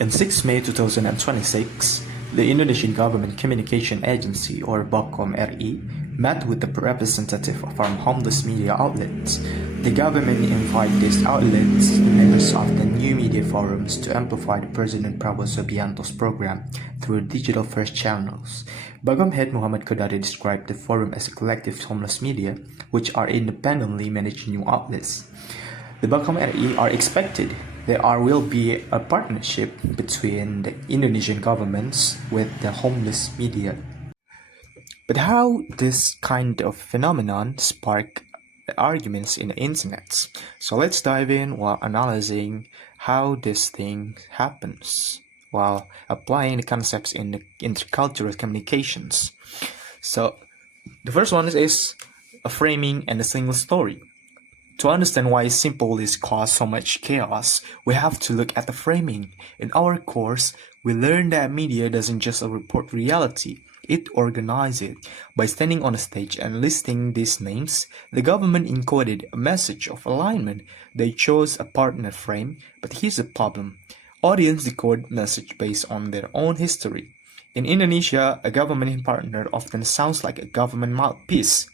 On 6 May 2026, the Indonesian Government Communication Agency or BOCOM RI met with the representative from homeless media outlets. The government invited these outlets, the members of the new media forums, to amplify the President Prabowo Subianto's program through digital first channels. BOCOM head Muhammad Kodari described the forum as a collective homeless media, which are independently managed new outlets. The BOCOM RI are expected there will be a partnership between the Indonesian governments with the homeless media. But how this kind of phenomenon spark arguments in the internet? So let's dive in while analyzing how this thing happens while applying the concepts in the intercultural communications. So the first one is a framing and a single story. To understand why simple is cause so much chaos, we have to look at the framing. In our course, we learned that media doesn't just report reality, it organizes it. By standing on a stage and listing these names, the government encoded a message of alignment. They chose a partner frame, but here's the problem. Audience decode message based on their own history. In Indonesia, a government partner often sounds like a government mouthpiece.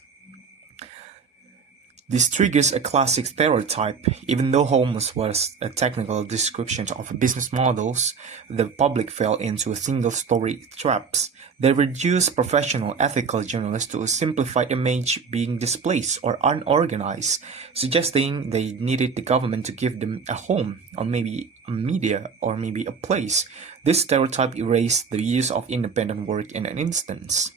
This triggers a classic stereotype. Even though homeless was a technical description of business models, the public fell into a single-story traps. They reduced professional ethical journalists to a simplified image being displaced or unorganized, suggesting they needed the government to give them a home, or maybe a media, or maybe a place. This stereotype erased the use of independent work in an instance.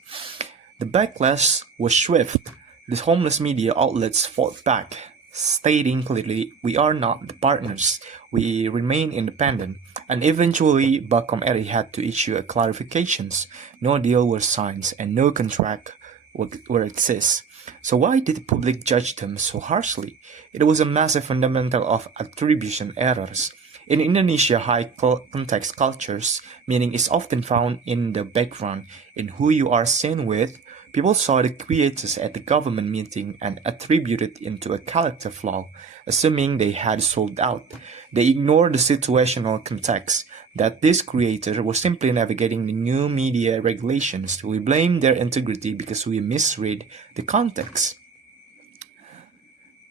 The backlash was swift. The homeless media outlets fought back, stating clearly, "We are not the partners, we remain independent," and eventually BOCOM RI had to issue a clarifications. No deal was signed and no contract were exist. So why did the public judge them so harshly? It was a massive fundamental of attribution errors. In Indonesia, high context cultures, meaning is often found in the background, in who you are seen with. People saw the creators at the government meeting and attributed it into a character flaw, assuming they had sold out. They ignored the situational context, that this creator was simply navigating the new media regulations. We blame their integrity because we misread the context.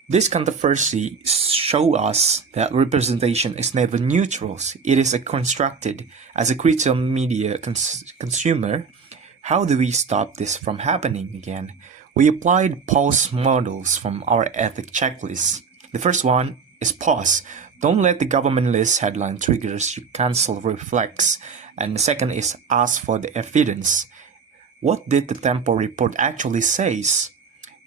This controversy shows us that representation is never neutral. It is constructed. As a critical media consumer, how do we stop this from happening again? We applied pause models from our ethic checklist. The first one is pause. Don't let the government list headline triggers you cancel reflex. And the second is ask for the evidence. What did the Tempo report actually says?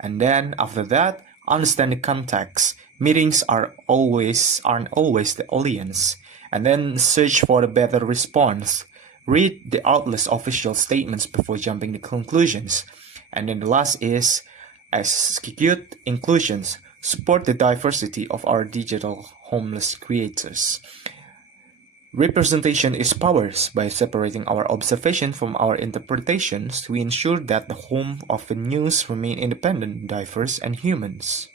And then after that, understand the context. Meetings aren't always the audience. And then search for the better response. Read the outlet's official statements before jumping to conclusions. And then the last is execute inclusions. Support the diversity of our digital homeless creators. Representation is power. By separating our observation from our interpretations, we ensure that the home of the news remain independent, diverse, and humans.